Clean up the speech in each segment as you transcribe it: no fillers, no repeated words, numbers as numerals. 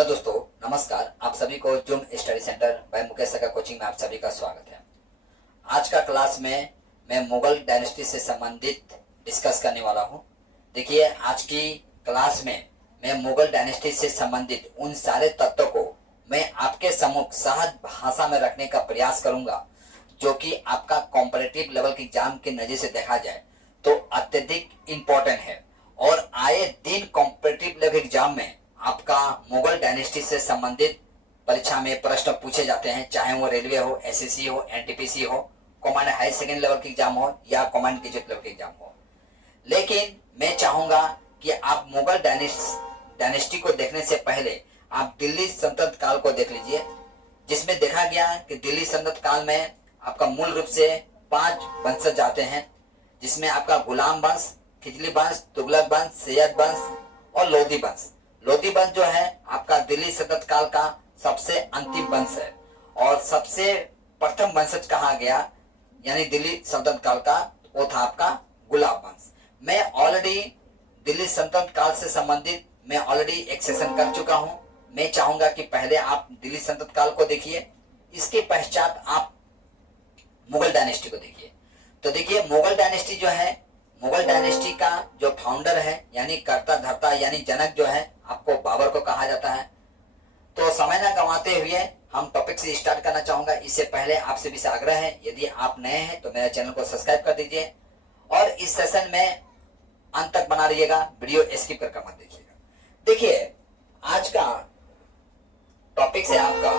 Hello दोस्तों, नमस्कार। आप सभी को Zoom study centre by Mukesh का कोचिंग में आप सभी का स्वागत है। आज का क्लास में मैं मुगल डायनेस्टी से संबंधित डिस्कस करने वाला हूं। देखिए, आज की क्लास में मैं मुगल डायनेस्टी से संबंधित उन सारे तत्वों को मैं आपके सम्मुख सहज भाषा में रखने का प्रयास करूंगा, जो कि आपका कॉम्पिटिटिव लेवल के एग्जाम के नजर से देखा जाए तो अत्यधिक इम्पोर्टेंट है। और आए दिन कॉम्पिटिटिव लेवल एग्जाम में आपका मुगल डायनेस्टी से संबंधित परीक्षा में प्रश्न पूछे जाते हैं, चाहे वो रेलवे हो, एसएससी हो, एनटीपीसी हो, कमांड हाई सेकेंड लेवल के एग्जाम हो या कमांड ग्रेजुएट लेवल के एग्जाम हो। लेकिन मैं चाहूंगा कि आप मुगल डायनेस्टी को देखने से पहले आप दिल्ली सल्तनत काल को देख लीजिए, जिसमें देखा गया कि दिल्ली सल्तनत काल में आपका मूल रूप से 5 वंशज आते हैं, जिसमें आपका गुलाम वंश, खिजली वंश, तुगलक वंश, सैयद वंश और लोधी वंश। लोधी वंश जो है आपका दिल्ली सल्तनत काल का सबसे अंतिम वंश है और सबसे प्रथम वंशज कहा गया यानी दिल्ली सल्तनत काल का, वो था आपका गुलाम वंश। मैं ऑलरेडी दिल्ली सल्तनत काल से संबंधित मैं ऑलरेडी एक सेशन कर चुका हूं। मैं चाहूंगा कि पहले आप दिल्ली सल्तनत काल को देखिए, इसके पश्चात आप मुगल डायनेस्टी को देखिए। तो देखिए, मुगल डायनेस्टी जो है, मुगल डायनेस्टी का जो फाउंडर है यानी कर्ता धर्ता यानी जनक जो है आपको बाबर को कहा जाता है। तो समय न गंवाते हुए हम टॉपिक से स्टार्ट करना चाहूंगा। इससे पहले आपसे भी आग्रह है, यदि आप नए हैं तो मेरे चैनल को सब्सक्राइब कर दीजिए और इस सेशन में अंत तक बना रहिएगा, वीडियो स्किप करके मत देखिएगा। देखिए, आज का टॉपिक है आपका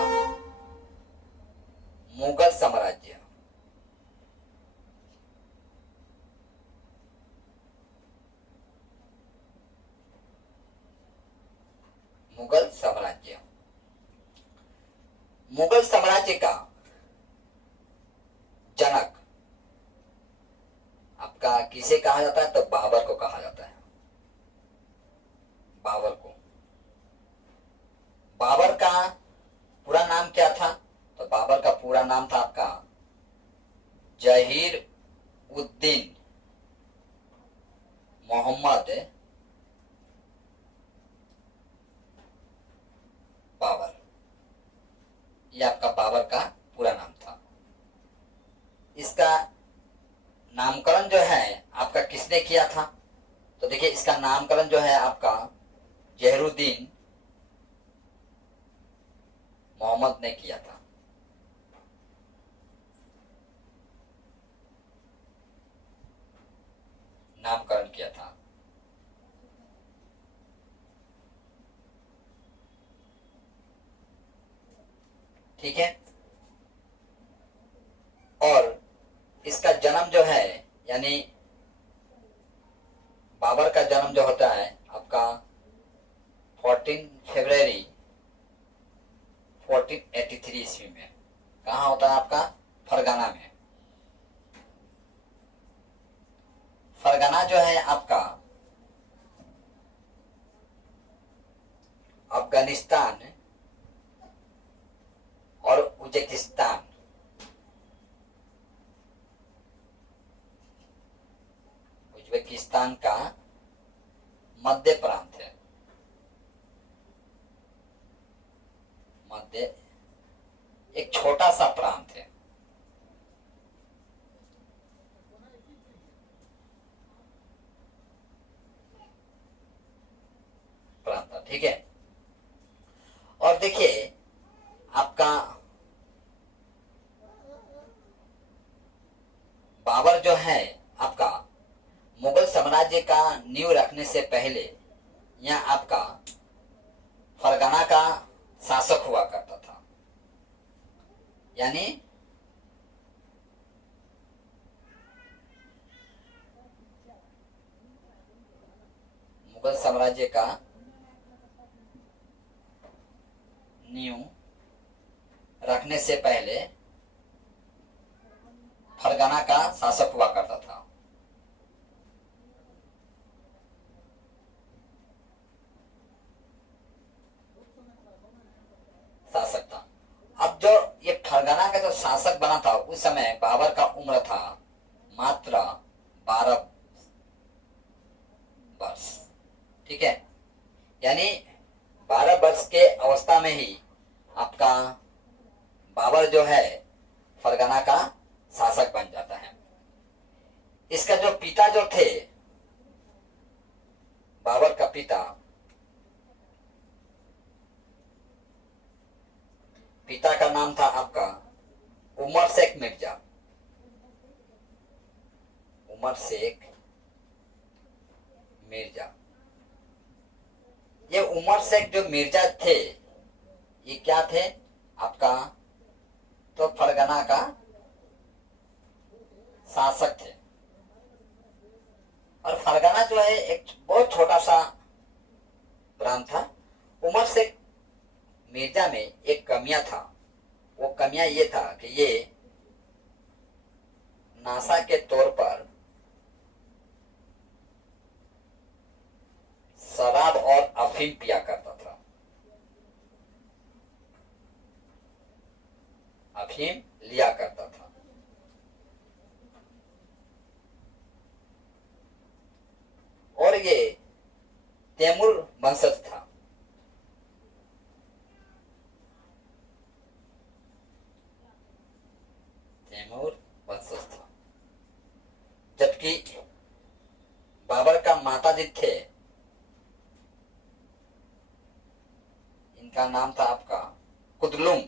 मुगल साम्राज्य। मुगल साम्राज्य, मुगल साम्राज्य का जनक आपका किसे कहा जाता है? तो बाबर को कहा जाता है। बाबर को। बाबर का पूरा नाम क्या था? तो बाबर का पूरा नाम था आपका जहीर उद्दीन मोहम्मद बाबर। यह आपका बाबर का पूरा नाम था। इसका नामकरण जो है आपका किसने किया था? तो देखिए, इसका नामकरण जो है आपका जहीरुद्दीन मोहम्मद ने किया था। नामकरण किया था। ठीक है। और इसका जन्म जो है यानी बाबर का जन्म जो होता है आपका 14 फरवरी 1483 ईस्वी में। कहाँ होता है? आपका फरगाना में। फरगाना जो है आपका अफगानिस्तान और उज्बेकिस्तान, उज्बेकिस्तान का मध्य प्रांत है। मध्य एक छोटा सा प्रांत है। प्रांत, ठीक है। और देखिए, आपका बाबर जो है आपका मुगल साम्राज्य का नींव रखने से पहले यहाँ आपका फरगाना का शासक हुआ करता था। यानी मुगल साम्राज्य का नींव रखने से पहले फरगाना का शासक हुआ करता था। शासक था। अब जो ये फरगाना का जो शासक बना था उस समय बाबर का उम्र था मात्र 12 वर्ष। ठीक है, यानी 12 वर्ष के अवस्था में ही आपका बाबर जो है फरगना का शासक बन जाता है। इसका जो पिता जो थे, बाबर का पिता का नाम था आपका उमर शेख मिर्जा। उमर शेख मिर्जा। ये उमर शेख जो मिर्जा थे, ये क्या थे आपका, तो फरगना का शासक थे। और फरगना जो है एक बहुत छोटा सा प्रांत था। उमर शेख मिर्जा में एक कमियां था। वो कमियां ये था कि ये नासा के तौर पर शराब और अफीम पिया करता था। अफीम लिया करता था। और ये तैमूर वंशज था। तैमूर वंशज था। जबकि बाबर का माताजी थे, इनका नाम था आपका कुतलुंग।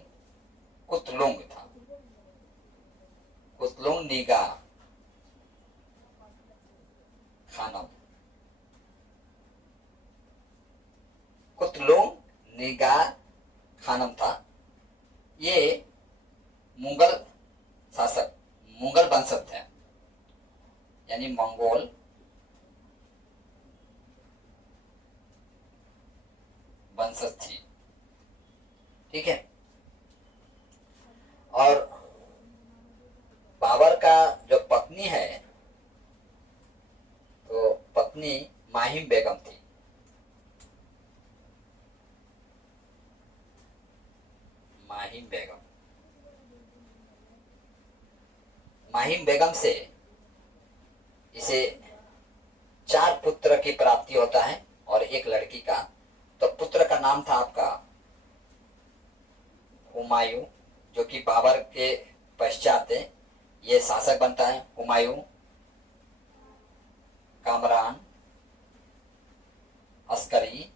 कुतलुंग था। कुतलुंग निगा खानम। कुतलुंग निगा खानम था। ये मुगल शासक, मुगल वंशज थे, यानी मंगोल वंशज थी। ठीक है। और बाबर का जो पत्नी है, तो पत्नी माहिम बेगम थी। माहिम बेगम। माहिम बेगम से इसे 4 पुत्र की प्राप्ति होता है और एक लड़की का। तो पुत्र का नाम था आपका हुमायूं, जो कि बाबर के पश्चात ये शासक बनता है। हुमायूं, कामरान, अस्करी,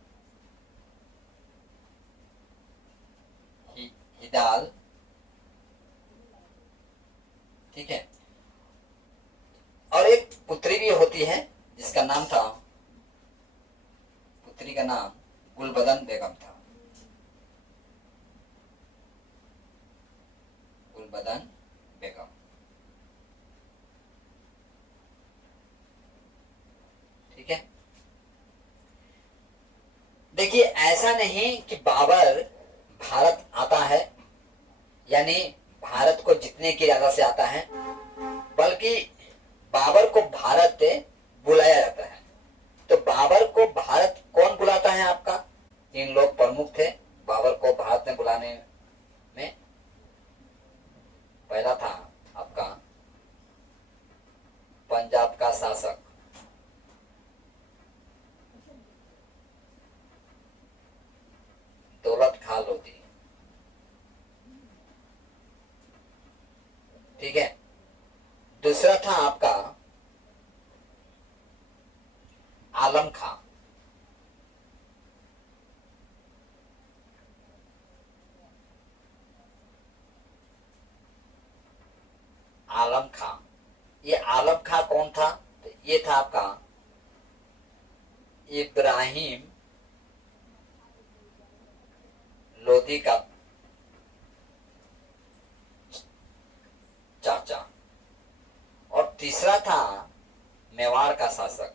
हिदाल। ठीक है। और एक पुत्री भी होती है जिसका नाम था, पुत्री का नाम गुलबदन बेगम था। गुलबदन बेगम। ठीक है। देखिए, ऐसा नहीं कि बाबर भारत आता है, यानी भारत को जीतने की इरादा से आता है, बल्कि बाबर को भारत बुलाया जाता है। तो बाबर को भारत कौन बुलाता है आपका? 3 लोग प्रमुख थे बाबर को भारत में बुलाने में। पहला था आपका पंजाब का शासक दौलत खां लोधी। ठीक है। दूसरा था आपका आलम खां। आलम खां। ये आलम खां कौन था? तो ये था आपका इब्राहिम लोधी का चाचा। और तीसरा था मेवाड़ का शासक।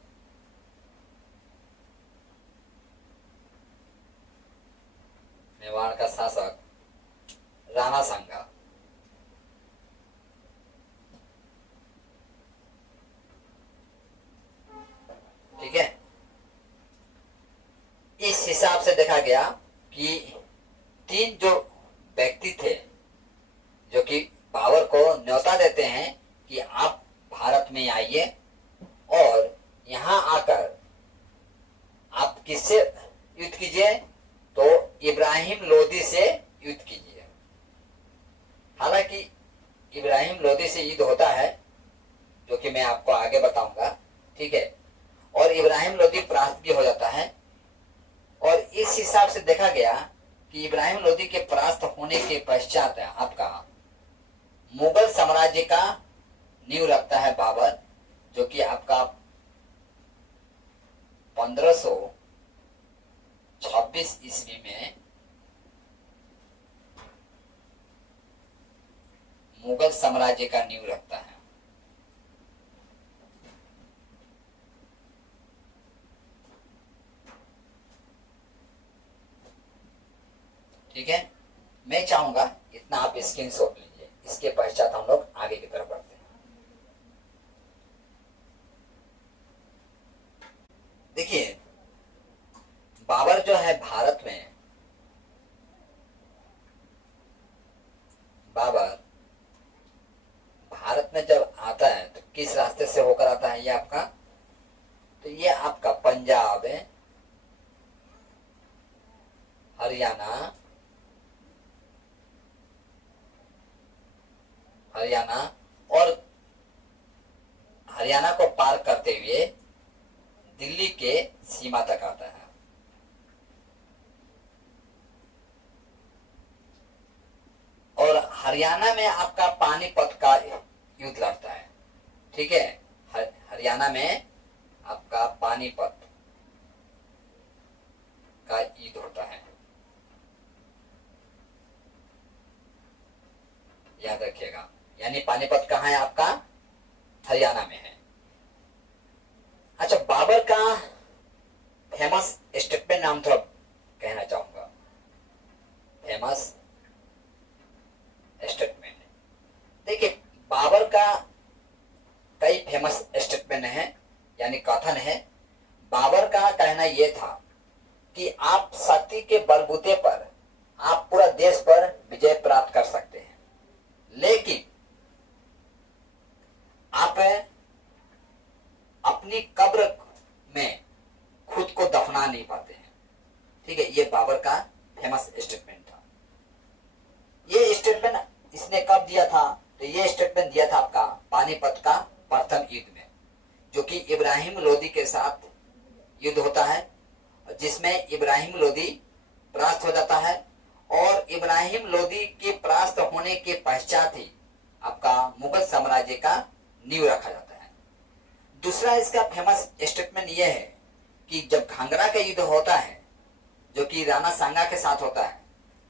मेवाड़ का शासक राणा सांगा। ठीक है। इस हिसाब से देखा गया कि 3 जो व्यक्ति थे जो कि बाबर को न्योता देते हैं कि आप भारत में आइए और यहां आकर आप किससे युद्ध कीजिए? तो इब्राहिम लोदी से युद्ध कीजिए। हालांकि इब्राहिम लोदी से युद्ध होता है, जो कि मैं आपको आगे बताऊंगा, ठीक है। और इब्राहिम लोदी परास्त भी हो जाता है। और इस हिसाब से देखा गया कि इब्राहिम लोदी के परास्त होने के पश्चात आपका मुगल साम्राज्य का नींव रखता है बाबर, जो कि आपका 1526 ईस्वी में मुगल साम्राज्य का नींव रखता है। ठीक है, मैं चाहूंगा इतना आप स्क्रीनशॉट लीजिए, इसके पश्चात हम लोग आगे की तरफ बढ़ते हैं। देखिए, बाबर जो है भारत में, बाबर भारत में जब आता है तो किस रास्ते से होकर आता है? ये आपका, तो ये आपका पंजाब है, हरियाणा और हरियाणा को पार करते हुए दिल्ली के सीमा तक आता है। और हरियाणा में आपका पानीपत का युद्ध लड़ता है। ठीक है, हरियाणा में आपका पानीपत का युद्ध होता है, याद रखिएगा। यानी पानीपत कहाँ है? आपका हरियाणा में है। अच्छा, बाबर का फेमस स्टेटमेंट नाम थोड़ा कहना चाहूंगा। फेमस स्टेटमेंट, देखिए, बाबर का कई फेमस स्टेटमेंट है, यानी कथन है। बाबर का कहना यह था कि आप शक्ति के बलबूते पर आप पूरा देश पर विजय प्राप्त कर सकते हैं, लेकिन आप अपनी कब्र में खुद को दफना नहीं पाते हैं। ठीक है, ये बाबर का फेमस स्टेटमेंट था। ये स्टेटमेंट इसने कब दिया था? तो ये स्टेटमेंट दिया था आपका पानीपत का प्रथम युद्ध में, जो कि इब्राहिम लोदी के साथ युद्ध होता है, जिसमें इब्राहिम लोदी परास्त हो जाता है। और इब्राहिम लोदी के परास्त होने के पश्चात ही आपका मुगल साम्राज्य का नींव रखा जाता है। दूसरा इसका फेमस स्टेटमेंट यह है कि जब घाघरा का युद्ध होता है, जो कि राणा सांगा के साथ होता है,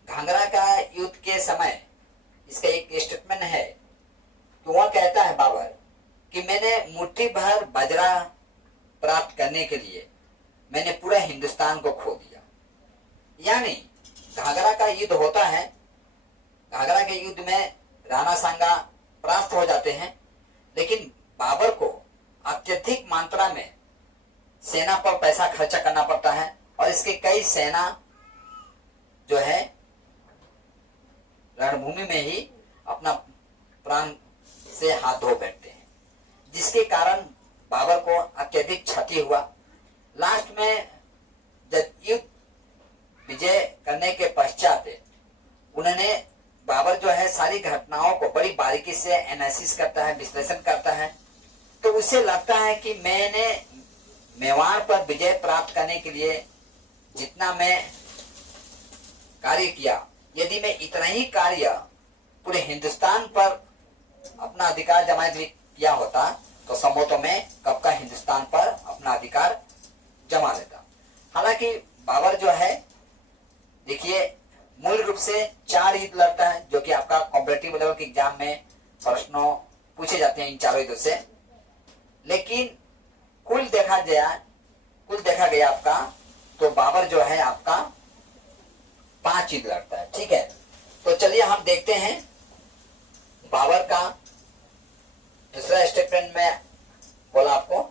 घाघरा का युद्ध के समय इसका एक स्टेटमेंट है कि वह कहता है बाबर कि मैंने मुट्ठी भर बाजरा प्राप्त करने के लिए मैंने पूरा हिंदुस्तान को खो दिया। यानी घाघरा का युद्ध होता है, घाघरा के युद्ध में राणा सांगा परास्त हो जाते हैं, लेकिन बाबर को अत्यधिक मात्रा में सेना पर पैसा खर्चा करना पड़ता है और इसके कई सेना जो है रणभूमि में ही अपना प्राण से हाथ धो बैठते हैं, जिसके कारण बाबर को अत्यधिक क्षति हुआ। लास्ट में जब युद्ध विजय करने के पश्चात उन्होंने बाबर जो है सारी घटनाओं को बड़ी बारीकी से एनालिसिस करता है, विश्लेषण करता है। तो उसे लगता है कि मैंने मेवाड़ पर विजय प्राप्त करने के लिए जितना मैं कार्य किया, यदि मैं इतना ही कार्य पूरे हिंदुस्तान पर अपना अधिकार जमाने के लिए किया होता तो संभवतः मैं कब का हिंदुस्तान पर अपना अधिकार जमा लेता। हालांकि बाबर जो है, देखिए, मूल रूप से 4 युद्ध लड़ता है, जो कि आपका कॉम्पिटिटिव लेवल के एग्जाम में प्रश्नों पूछे जाते हैं इन 4 युद्धों से। लेकिन कुल देखा गया आपका, तो बाबर जो है आपका 5 युद्ध लड़ता है। ठीक है, तो चलिए हम देखते हैं बाबर का दूसरा स्टेटमेंट में बोला आपको।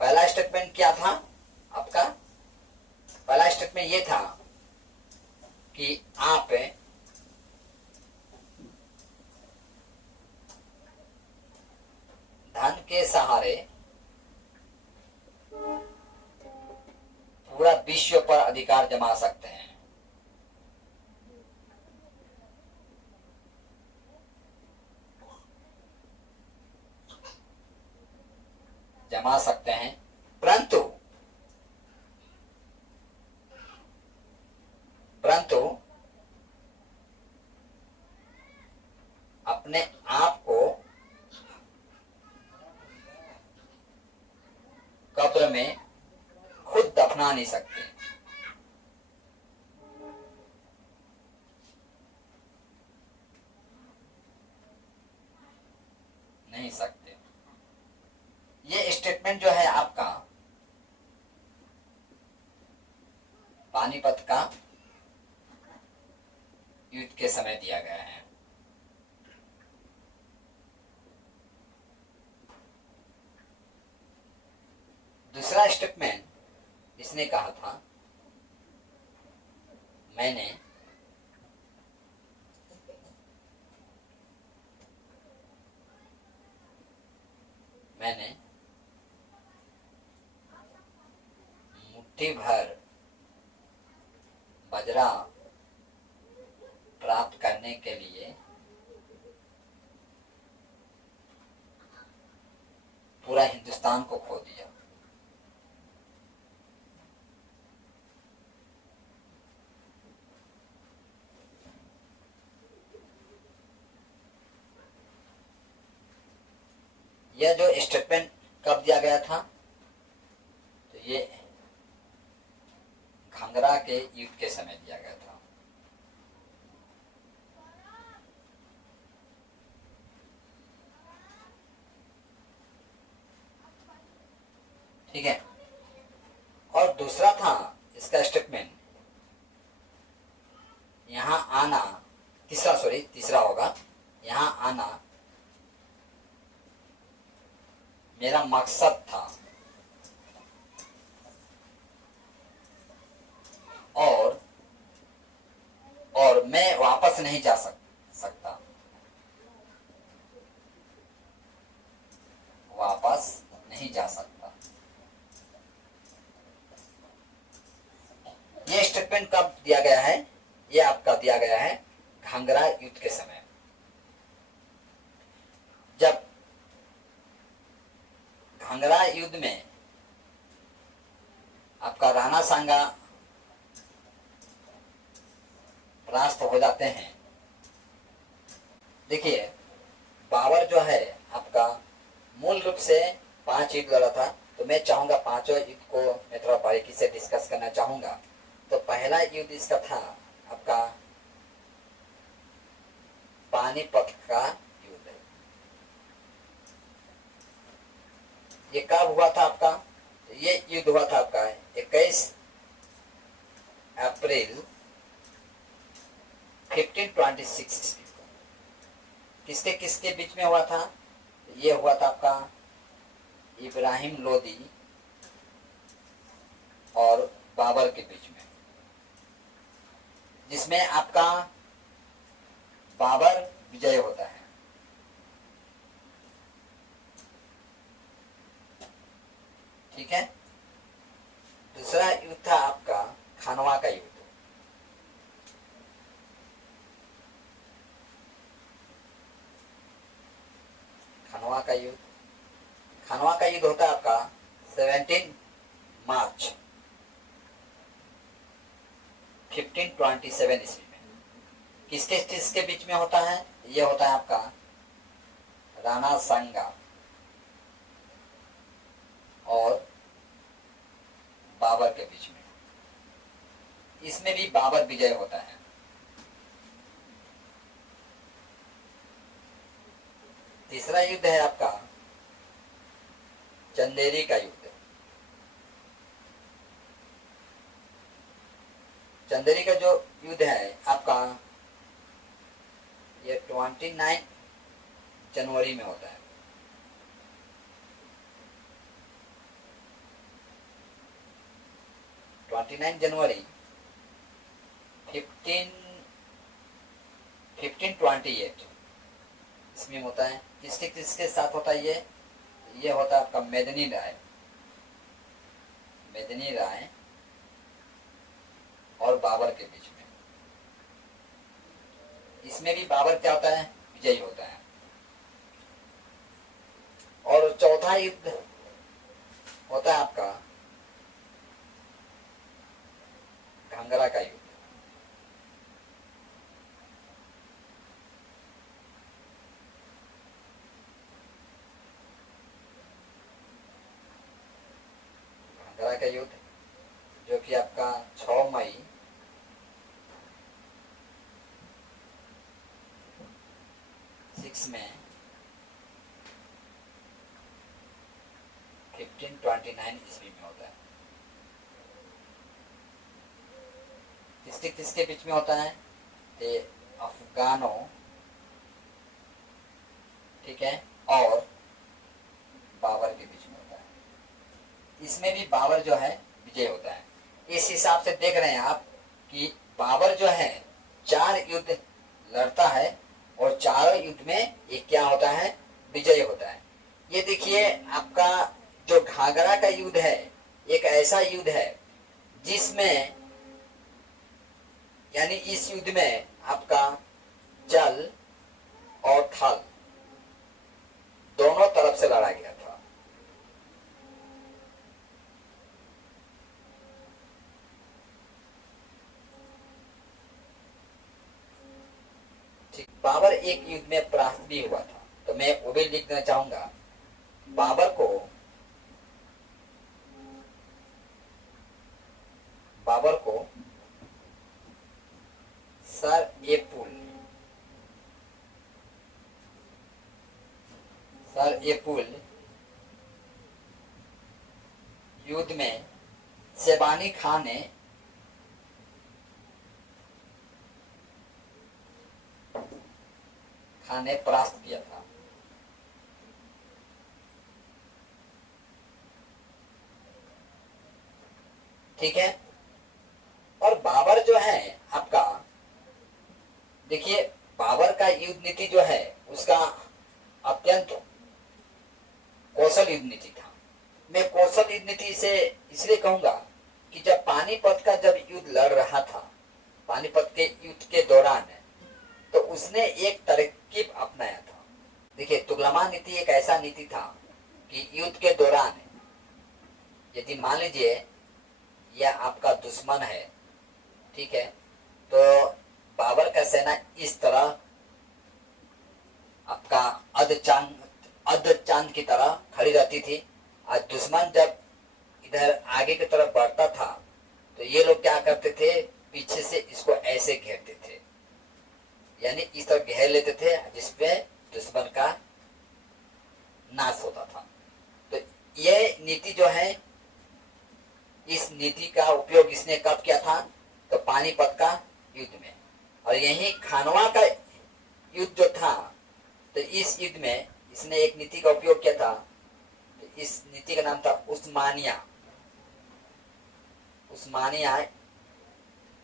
पहला स्टेटमेंट क्या था आपका? पहला स्टेटमेंट ये था कि आप धन के सहारे पूरा विश्व पर अधिकार जमा सकते हैं। जमा सकते हैं, परंतु परंतु अपने आप को कब्र में खुद दफना नहीं सकते। नहीं सकते। ये स्टेटमेंट जो है आपका पानीपत का युद्ध के समय दिया गया है। दूसरा स्टेटमेंट इसने कहा था, मैंने मुट्ठी भर बजरा प्राप्त करने के लिए पूरा हिंदुस्तान को खो दिया। यह जो स्टेटमेंट कब दिया गया था, तो ये घंगरा के युद्ध के समय दिया गया था। ठीक है। और दूसरा था इसका स्टेटमेंट, यहां आना, तीसरा होगा, यहां आना मेरा मकसद था और मैं वापस नहीं जा सकता। वापस नहीं जा सकता। ये स्टेटमेंट कब दिया गया है? ये आपका दिया गया है घंगरा युद्ध के समय, जब घंगरा युद्ध में आपका राणा सांगा परास्त हो जाते हैं। देखिए, बाबर जो है आपका मूल रूप से 5 युद्ध लड़ा था, तो मैं चाहूंगा पांचों युद्ध को मैं थोड़ा बारीकी से डिस्कस करना चाहूंगा। तो पहला युद्ध इसका था आपका पानीपत का युद्ध। ये कब हुआ था आपका? ये युद्ध हुआ था आपका 21 अप्रैल 1526 ईस्वी को। किसके किसके बीच में हुआ था? ये हुआ था आपका इब्राहिम लोदी और बाबर के बीच में, जिसमें आपका बाबर विजय होता है। ठीक है। दूसरा युद्ध था आपका खानवा का युद्ध। खानवा का युद्ध होता है आपका 17 मार्च 1527 ईस्वी में। किसके किसके बीच में होता है? ये होता है आपका राणा सांगा और बाबर के बीच में। इसमें भी बाबर विजय होता है। तीसरा युद्ध है आपका चंदेरी का युद्ध। चंदेरी का जो युद्ध है आपका ये 29 जनवरी में होता है। 29 जनवरी 1528 इसमें होता है। किसके किसके साथ होता है? ये होता है आपका मेदिनी राय और बाबर के बीच में। इसमें भी बाबर क्या होता है? विजयी होता है। और चौथा युद्ध होता है आपका घाघरा का युद्ध। घाघरा का युद्ध जो कि आपका 6 मई 6 में 1529 ईस्वी में होता है। किसके बीच में होता है? ये अफगानों, ठीक है, और बाबर के बीच में होता है। इसमें भी बाबर जो है विजय होता है। इस हिसाब से देख रहे हैं आप कि बाबर जो है 4 युद्ध लड़ता है और चारों युद्ध में एक क्या होता है? विजय होता है। ये देखिए आपका जो घाघरा का युद्ध है एक ऐसा युद्ध है जिसमें यानी इस युद्ध में आपका जल और थल दोनों तरफ से लड़ा गया था। ठीक, बाबर एक युद्ध में परास्त भी हुआ था, तो मैं वो भी लिख देना चाहूंगा। बाबर को सर ए पुल युद्ध में शेबानी खान ने परास्त किया था। ठीक है, और बाबर जो है आपका देखिए बाबर का युद्ध नीति जो है उसका अत्यंत कौशल युद्ध नीति था। मैं कौशल युद्ध नीति से इसलिए कहूंगा कि जब पानीपत का युद्ध लड़ रहा था, पानीपत के युद्ध के दौरान, तो उसने एक तरकीब अपनाया था। देखिए तुगलमा नीति एक ऐसा नीति था कि युद्ध के दौरान यदि मान लीजिए यह आपका दुश्मन है, ठीक है, तो बाबर का सेना इस तरह आपका अध चांद की तरह खड़ी रहती थी, और दुश्मन जब इधर आगे की तरफ बढ़ता था तो ये लोग क्या करते थे? पीछे से इसको ऐसे घेरते थे, यानी इस तरह घेर लेते थे जिसपे दुश्मन का नाश होता था। तो ये नीति जो है, इस नीति का उपयोग इसने कब किया था? तो पानीपत का युद्ध में। और यही खानवा का युद्ध जो था, तो इस युद्ध में इसने एक नीति का उपयोग किया था। तो इस नीति का नाम था उस्मानिया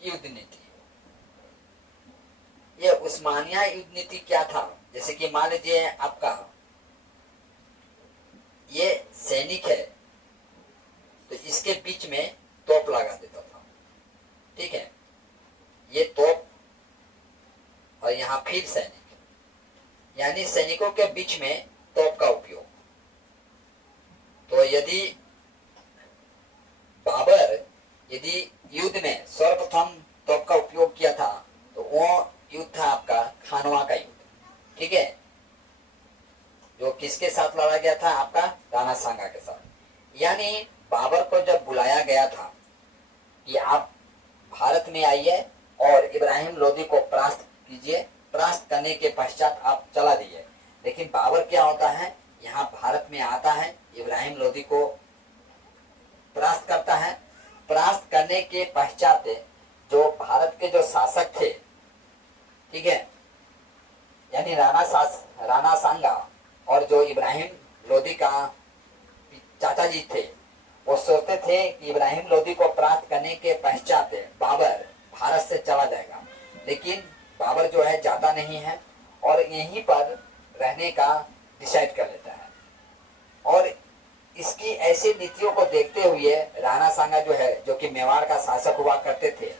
युद्ध नीति। ये उस्मानिया युद्ध नीति क्या था? जैसे कि मान लीजिए आपका ये सैनिक है, तो इसके बीच में तोप लगा देता था, ठीक है, ये तोप और यहां फिर सैनिक, यानी सैनिकों के बीच में तोप का उपयोग। तो यदि बाबर युद्ध में सर्वप्रथम तोप का उपयोग किया था, तो वो युद्ध था आपका खानवा का युद्ध, ठीक है, जो किसके साथ लड़ा गया था? आपका राणा सांगा के साथ। यानी बाबर को जब बुलाया गया था कि आप भारत में आइए और इब्राहिम लोदी को परास्त कीजिए, परास्त करने के पश्चात आप चला दिए, लेकिन बाबर क्या होता है? यहाँ भारत में आता है, इब्राहिम लोदी को परास्त करता है। परास्त करने के पश्चात जो भारत के जो शासक थे, ठीक है, यानी राणा सांगा और जो इब्राहिम लोदी का चाचा जी थे, वो सोचते थे कि इब्राहिम लोदी को परास्त करने के पश्चात बाबर भारत से चला जाएगा, लेकिन बाबर जो है जाता नहीं है और यहीं पर रहने का डिसाइड कर लेता है। और इसकी ऐसी नीतियों को देखते हुए राणा सांगा जो है, जो कि मेवाड़ का शासक हुआ करते थे,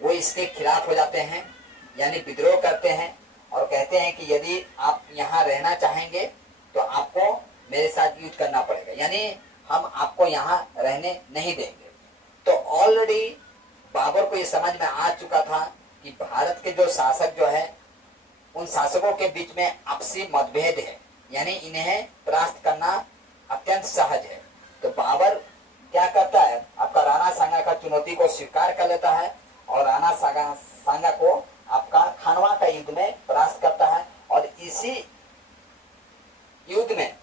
वो इसके खिलाफ हो जाते हैं, यानी विद्रोह करते हैं और कहते हैं कि यदि आप यहाँ रहना चाहेंगे तो आपको मेरे साथ युद्ध करना पड़ेगा, यानी हम आपको यहाँ रहने नहीं देंगे। तो ऑलरेडी बाबर को ये समझ में आ चुका था कि भारत के जो शासक जो है उन शासकों के बीच में आपसी मतभेद है, यानी इन्हें परास्त करना अत्यंत सहज है। तो बाबर क्या करता है, आपका राणा सांगा का चुनौती को स्वीकार कर लेता है और राणा सांगा को आपका खानवा का युद्ध में परास्त करता है। और इसी युद्ध में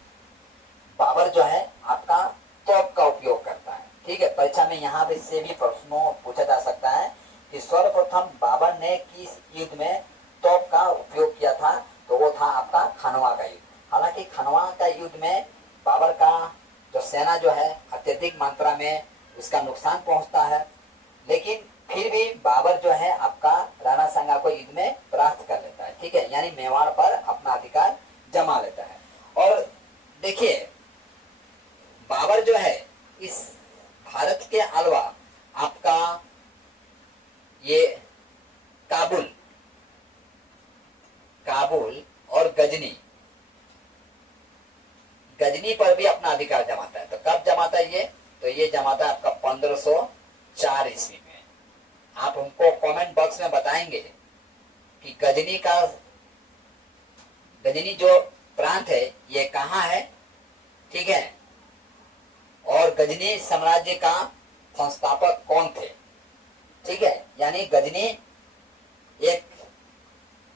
बाबर जो है आपका तोप का उपयोग करता है। ठीक है, परीक्षा में यहाँ से भी प्रश्नों पूछा जा सकता है कि सर्वप्रथम बाबर ने किस युद्ध में तोप का उपयोग किया था, तो वो था आपका खानवा का युद्ध। हालांकि खानवा का युद्ध में बाबर का जो सेना जो है अत्यधिक मात्रा में उसका नुकसान पहुंचता है, लेकिन फिर भी बाबर जो है आपका राणा सांगा को युद्ध में परास्त कर लेता है। ठीक है, यानी मेवाड़ पर अपना अधिकार जमा लेता है। और देखिए बाबर जो है इस भारत के अलावा आपका ये काबुल और गजनी पर भी अपना अधिकार जमाता है। तो कब जमाता है ये, तो ये जमाता है आपका 1504 ईस्वी में। आप हमको कमेंट बॉक्स में बताएंगे कि गजनी जो प्रांत है ये कहाँ है। ठीक है, और गजनी साम्राज्य का संस्थापक कौन थे। ठीक है, यानी गजनी एक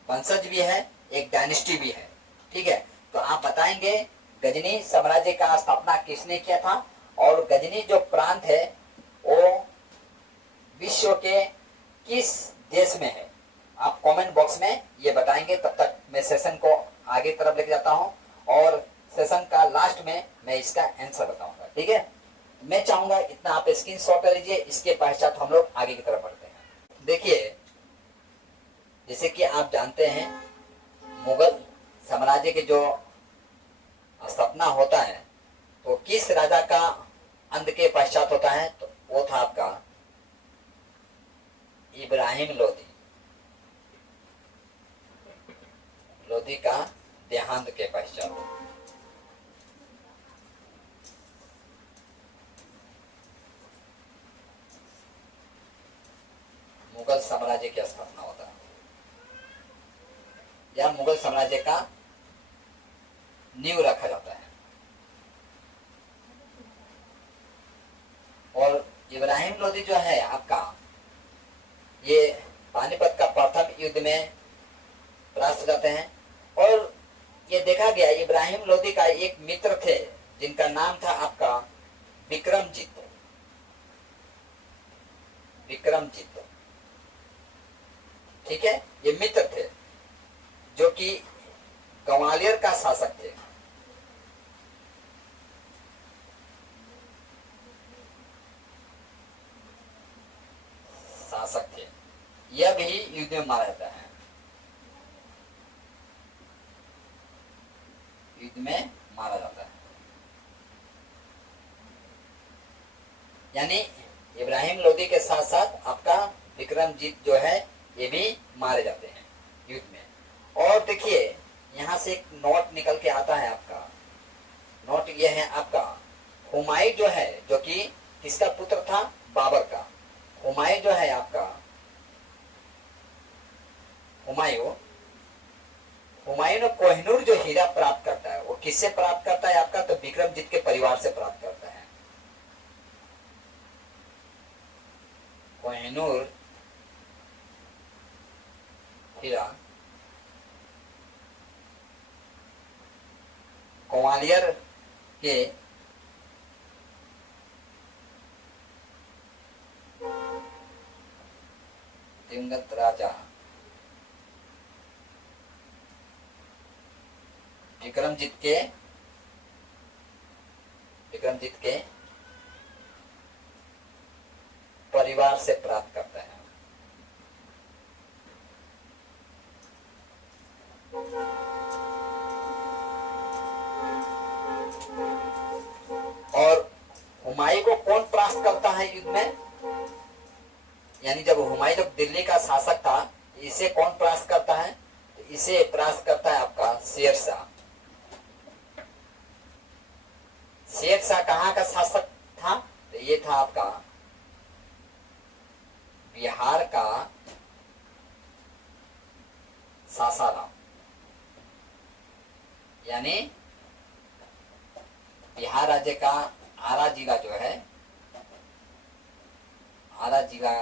वंशज भी है, एक डायनेस्टी भी है। ठीक है, तो आप बताएंगे गजनी साम्राज्य का स्थापना किसने किया था और गजनी जो प्रांत है वो विश्व के किस देश में है। आप कमेंट बॉक्स में ये बताएंगे। तब तक मैं सेशन को आगे तरफ लेके जाता हूँ और सेशन का लास्ट में मैं इसका आंसर बताऊंगा। ठीक है, मैं चाहूंगा इतना आप स्क्रीनशॉट कर लीजिए, इसके पश्चात हम लोग आगे की तरफ बढ़ते हैं। देखिए जैसे कि आप जानते हैं मुगल साम्राज्य के जो स्थापना होता है तो किस राजा का अंत के पश्चात होता है, तो वो था आपका इब्राहिम लोधी का देहांत के पश्चात। मुगल साम्राज्य की स्थापना होता है या मुगल साम्राज्य का नींव रखा जाता है। और इब्राहिम लोधी जो है आपका ये पानीपत का प्रथम युद्ध में परास्त हो जाते हैं। और ये देखा गया इब्राहिम लोधी का एक मित्र थे जिनका नाम था आपका विक्रमजीत। ठीक है, ये मित्र थे जो कि ग्वालियर का शासक थे। यह भी युद्ध में मारा जाता है। यानी इब्राहिम लोधी के साथ साथ आपका विक्रमजीत जो है ये भी मारे जाते हैं युद्ध में। और देखिए यहाँ से एक नोट निकल के आता है आपका, नोट ये है आपका हुमायूं जो है, जो कि किसका पुत्र था, बाबर का। हुमायूं जो है आपका, हुमायूं ने कोहिनूर जो हीरा प्राप्त करता है वो किससे प्राप्त करता है आपका, तो विक्रमजीत के परिवार से प्राप्त करता है। कोहिनूर हीरा ग्वालियर के दिवंगत राजा विक्रमजीत के परिवार से प्राप्त करता है। और हुमायूं को कौन परास्त करता है युद्ध में, यानी जब हुमायूं जब दिल्ली का शासक था, इसे कौन परास्त करता है, तो इसे परास्त करता है आपका शेर शाह कहाँ का शासक था? तो ये था आपका बिहार का सासाराम, यानी बिहार राज्य का आरा जिला जो है, आरा जिला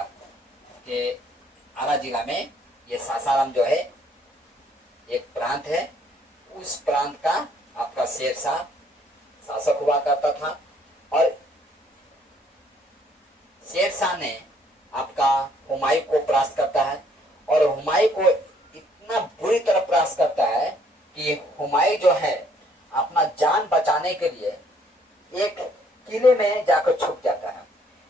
के आरा जिला में ये सासाराम जो है एक प्रांत है। उस प्रांत का आपका शेरशाह शासक हुआ करता था। और शेरशाह ने आपका हुमायूं को परास्त करता है, और हुमायूं को इतना बुरी तरह परास्त करता है कि हुमायूं जो है अपना जान बचाने के लिए एक किले में जाकर छुप जाता है।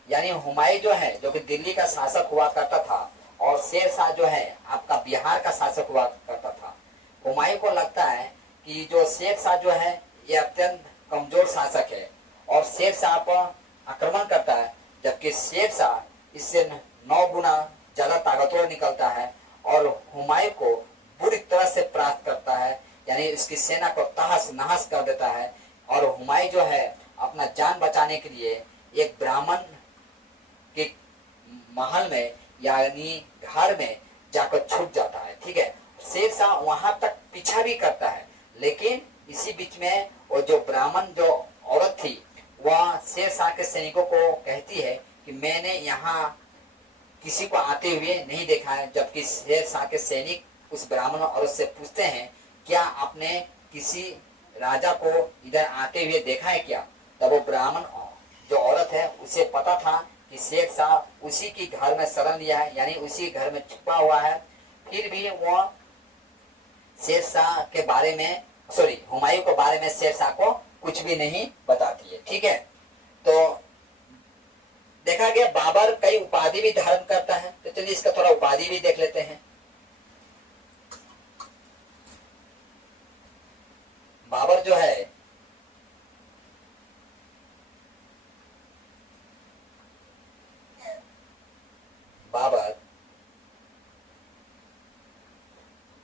यानी हुमायूं जो है, जो कि दिल्ली का शासक हुआ करता था, और शेरशाह जो है आपका बिहार का शासक हुआ करता था। हुमायूं को लगता है कि जो शेरशाह जो है ये अत्यंत कमजोर शासक है, और शेरशाह पर आक्रमण करता है, जबकि शेरशाह इससे 9 गुना ज्यादा ताकतवर निकलता है और हुमायूं को बुरी तरह से परास्त करता है, यानी इसकी सेना को तहस नहस कर देता है। और हुमायूं जो है अपना जान बचाने के लिए एक ब्राह्मण के महल में यानी घर में जाकर छुप जाता है। ठीक है, शेरशाह वहां तक पीछा भी करता है, लेकिन इसी बीच में वो जो ब्राह्मण जो औरत थी वह शेरशाह के सैनिकों को कहती है कि मैंने यहाँ किसी को आते हुए नहीं देखा है। जबकि शेरशाह के सैनिक उस ब्राह्मण औरत से पूछते हैं, क्या आपने किसी राजा को इधर आते हुए देखा है क्या? तब वो ब्राह्मण जो औरत है उसे पता था कि शेरशाह उसी की घर में शरण लिया है, यानी उसी घर में छुपा हुआ है। फिर भी वो शेरशाह के बारे में हुमायूं के बारे में शेरशाह को कुछ भी नहीं बताती है। ठीक है, तो देखा गया बाबर कई उपाधि भी धारण करता है। तो चलिए इसका थोड़ा उपाधि भी देख लेते हैं। बाबर जो है बाबर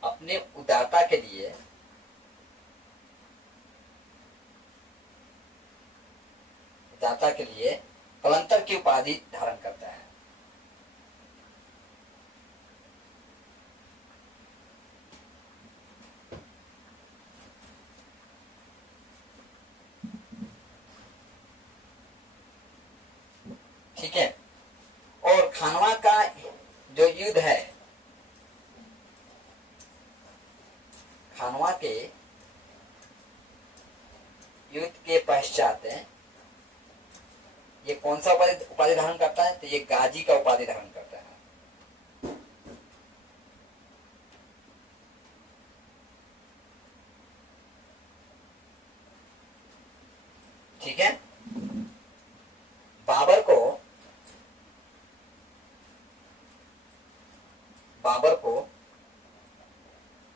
अपने उदारता के लिए कलंतर की उपाधि धारण करता है। ठीक है, और खानवा का जो युद्ध है, खानवा के युद्ध के पश्चात ये कौन सा उपाधि धारण करता है? तो ये गाजी का उपाधि धारण करता है। ठीक है, बाबर को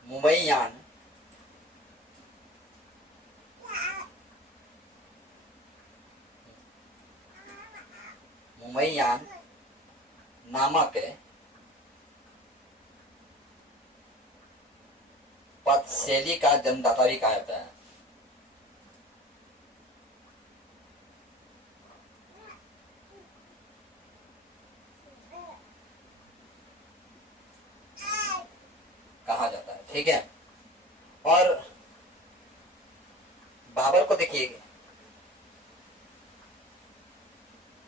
मुमैयान नामक पद शैली का जन्मदाता भी कहा जाता है। कहा जाता है। ठीक है, और बाबर को देखिए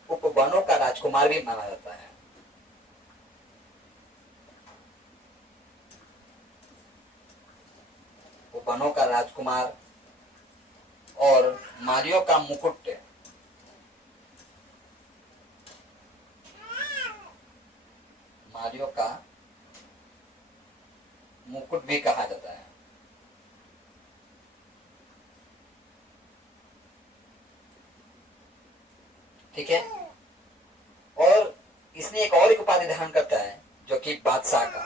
उपवनों का राजकुमार भी माना जाता है। उपवनों का राजकुमार और मालियों का मुकुट, मालियों का मुकुट भी कहा जाता है। ठीक है, और इसने एक और एक उपाधि धारण करता है जो कि बादशाह का।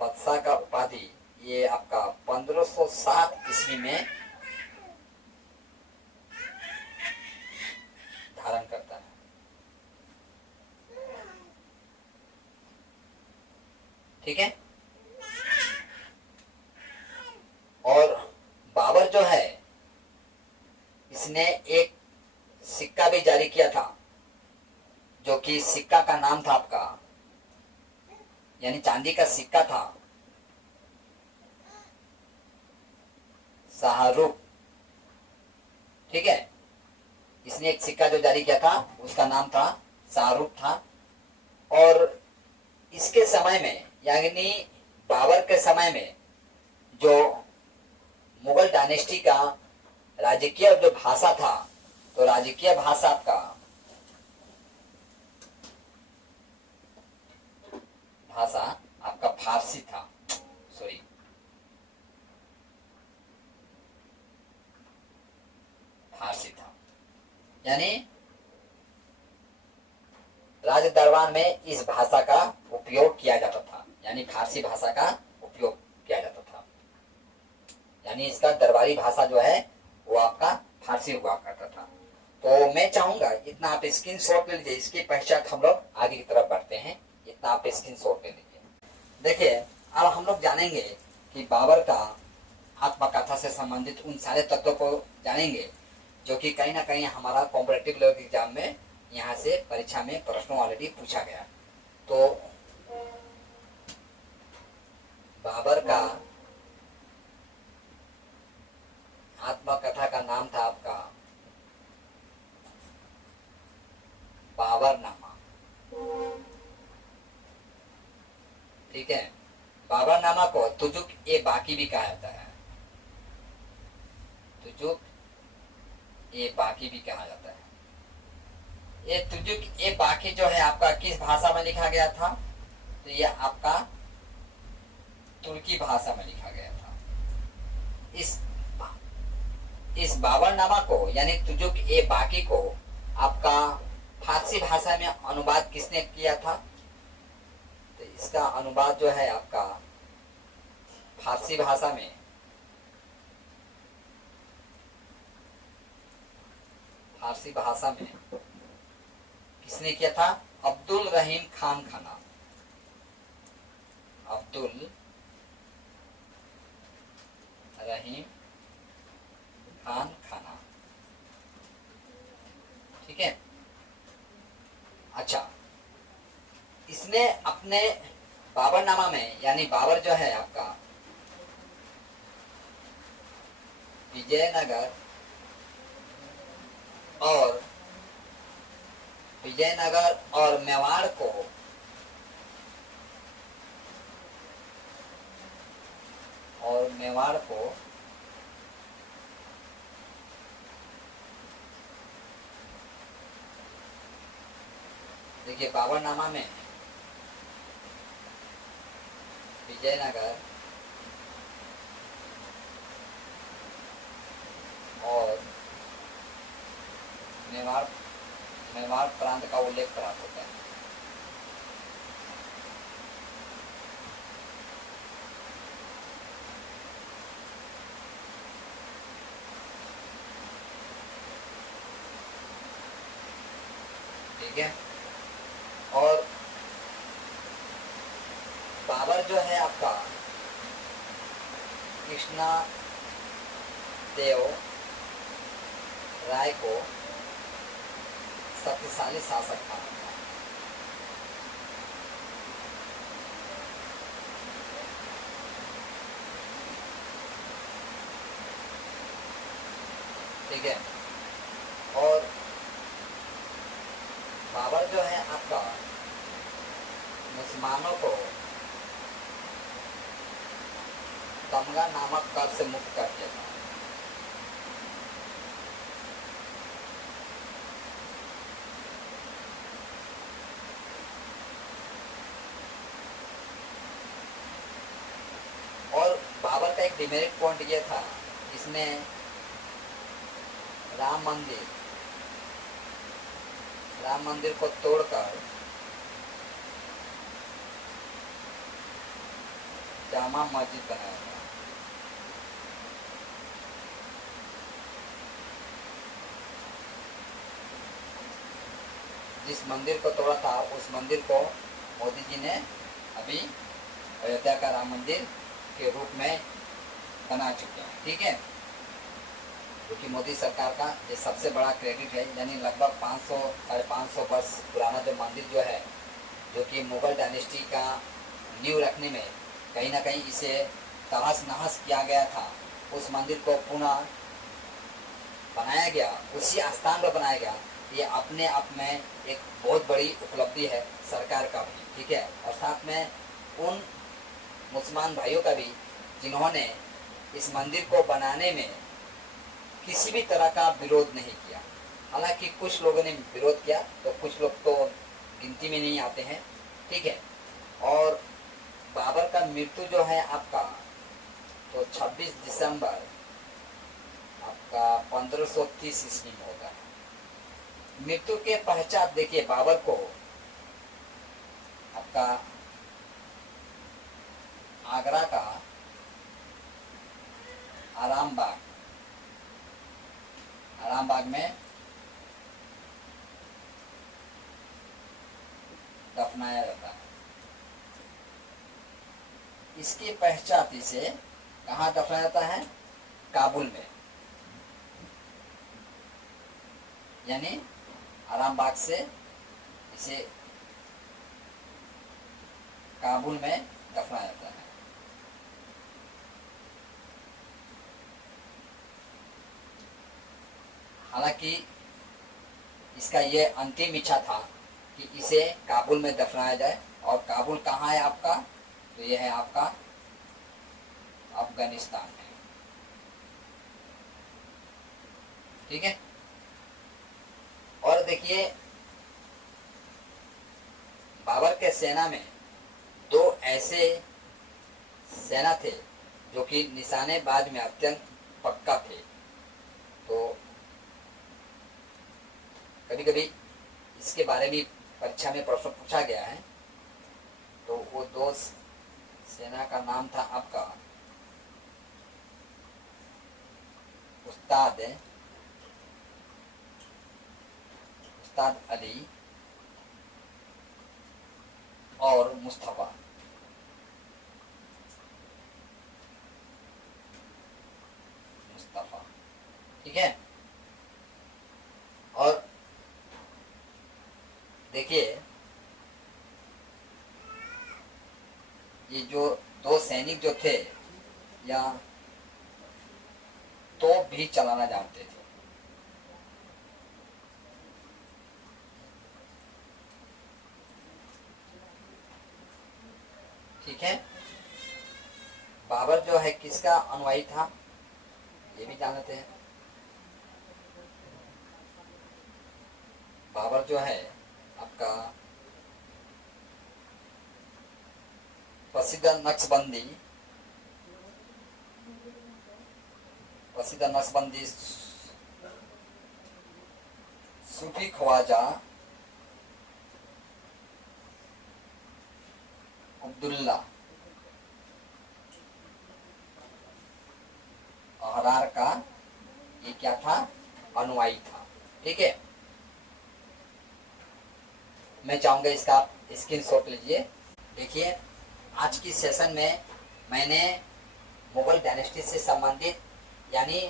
बादशाह का उपाधि ये आपका 1507 ईस्वी में धारण करता है। ठीक है। और बाबर जो है इसने एक सिक्का भी जारी किया था, जो कि सिक्का का नाम था आपका, यानी चांदी का सिक्का था, शाहरुख। ठीक है, इसने एक सिक्का जो जारी किया था उसका नाम था शाहरुख था। और इसके समय में यानी बाबर के समय में जो मुगल डायनेस्टी का राजकीय जो भाषा था, तो राजकीय भाषा आपका फारसी था, सॉरी फारसी था। यानी राज दरबार में इस भाषा का उपयोग किया जाता था, यानी फारसी भाषा का उपयोग किया जाता था। यानी इसका दरबारी भाषा जो है वो आपका फारसी हुआ करता था। तो मैं चाहूंगा इतना आप स्क्रीन शॉट ले लीजिए, इसके पश्चात हम लोग आगे की तरफ बढ़ते हैं। इतना आप स्क्रीन शॉट ले लीजिए। देखिए, अब हम लोग जानेंगे कि बाबर का आत्मकथा से संबंधित उन सारे तत्वों को जानेंगे जो कि कहीं ना कहीं हमारा कॉम्पिटिटिव लेवल एग्जाम में यहाँ से परीक्षा में प्रश्नों ऑलरेडी पूछा गया। तो बाबर का आत्मकथा का नाम था आपका बाबरनामा। ठीक है, बाबरनामा को तुजुक ए बाकी भी कहा जाता है, तुजुक ए बाकी भी कहा जाता है। ये तुजुक ए बाकी जो है आपका किस भाषा में लिखा गया था? तो ये आपका तुर्की भाषा में लिखा गया था। इस बाबरनामा को यानी तुजुक ए बाकी को आपका फारसी भाषा में अनुवाद किसने किया था? तो इसका अनुवाद जो है आपका फारसी भाषा में किसने किया था? अब्दुल रहीम खान खाना। अब्दुल रहीम खान खाना। ठीक है। अच्छा, इसने अपने बाबरनामा में यानी बाबर जो है आपका विजयनगर और मेवाड़ को देखिए, बाबरनामा में विजयनगर और मेवाड़ प्रांत का उल्लेख प्राप्त होता है। ठीक है। और बाबर जो है आपका कृष्णा देव राय को शक्तिशाली शासक था। ठीक है। और बाबर जो है आपका मुसलमानों को तमगा नामक कर से मुक्त कर दिया था। और बाबर का एक डिमेरिट पॉइंट ये था, इसने राम मंदिर को तोड़कर जामा मस्जिद बनाया था। जिस मंदिर को तोड़ा था उस मंदिर को मोदी जी ने अभी अयोध्या का राम मंदिर के रूप में बना चुके हैं। ठीक है, क्योंकि मोदी सरकार का ये सबसे बड़ा क्रेडिट है। यानी लगभग 500 साढ़े 500 वर्ष पुराना जो मंदिर जो है, जो कि मुगल डायनेस्टी का नींव रखने में कहीं ना कहीं इसे तहस नहस किया गया था, उस मंदिर को पुनः बनाया गया, उसी स्थान पर बनाया गया। ये अपने आप में एक बहुत बड़ी उपलब्धि है सरकार का भी। ठीक है, और साथ में उन मुसलमान भाइयों का भी जिन्होंने इस मंदिर को बनाने में किसी भी तरह का विरोध नहीं किया। हालांकि कुछ लोगों ने विरोध किया, तो कुछ लोग तो गिनती में नहीं आते हैं। ठीक है, और बाबर का मृत्यु जो है आपका, तो 26 दिसंबर आपका 1530 ईस्वी में होगा। मृत्यु के पश्चात देखिए बाबर को आपका आगरा का आराम बाग में दफनाया जाता है। इसके पश्चात इसे कहाँ दफनाया जाता है? काबुल में, यानी आराम बाग से इसे काबुल में दफनाया जाता है। हालांकि इसका ये अंतिम इच्छा था कि इसे काबुल में दफनाया जाए। और काबुल कहाँ है आपका? तो ये है आपका अफगानिस्तान में। ठीक है, और देखिए बाबर के सेना में दो ऐसे सेना थे जो कि निशानेबाज में अत्यंत पक्का थे। तो कभी कभी इसके बारे में परीक्षा में प्रश्न पूछा गया है। तो वो दो सेना का नाम था आपका उस्ताद अली और मुस्तफा। ठीक है, और देखिए ये जो दो सैनिक जो थे, या तो भी चलाना जानते थे। ठीक है, बाबर जो है किसका अनुयायी था, ये भी जानते हैं। बाबर जो है आपका प्रसिद्ध नक्शबंदी सूफी ख्वाजा अब्दुल्ला अहरार का ये क्या था? अनुयायी था। ठीक है, मैं चाहूंगा इसका आप स्क्रीनशॉट लीजिए। देखिए आज की सेशन में मैंने मुगल डायनेस्टी से संबंधित, यानी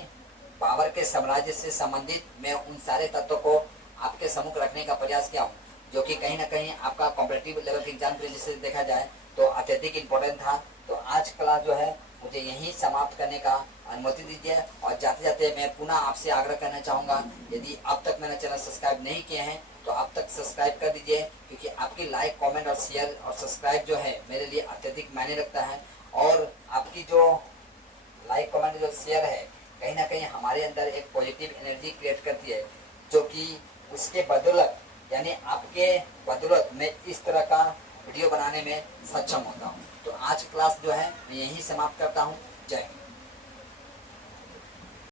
बाबर के साम्राज्य से संबंधित मैं उन सारे तत्वों को आपके सम्मुख रखने का प्रयास किया हूँ, जो कि कहीं ना कहीं आपका कॉम्पिटिटिव लेवल के एग्जाम के लिए से देखा जाए तो अत्यधिक इम्पोर्टेंट था। तो आज क्लास जो है मुझे यहीं समाप्त करने का अनुमति दीजिए। और जाते जाते मैं पुनः आपसे आग्रह करना चाहूँगा, यदि अब तक मेरा चैनल सब्सक्राइब नहीं किए हैं तो अब तक सब्सक्राइब कर दीजिए, क्योंकि आपकी लाइक, कमेंट और शेयर और सब्सक्राइब जो है मेरे लिए अत्यधिक मायने रखता है। और आपकी जो लाइक, कमेंट, जो शेयर है, कहीं ना कहीं हमारे अंदर एक पॉजिटिव एनर्जी क्रिएट करती है, जो कि उसके बदौलत, यानी आपके बदौलत मैं इस तरह का वीडियो बनाने में सक्षम होता हूँ। तो आज क्लास जो है मैं यहीं समाप्त करता हूँ। जय हिंद।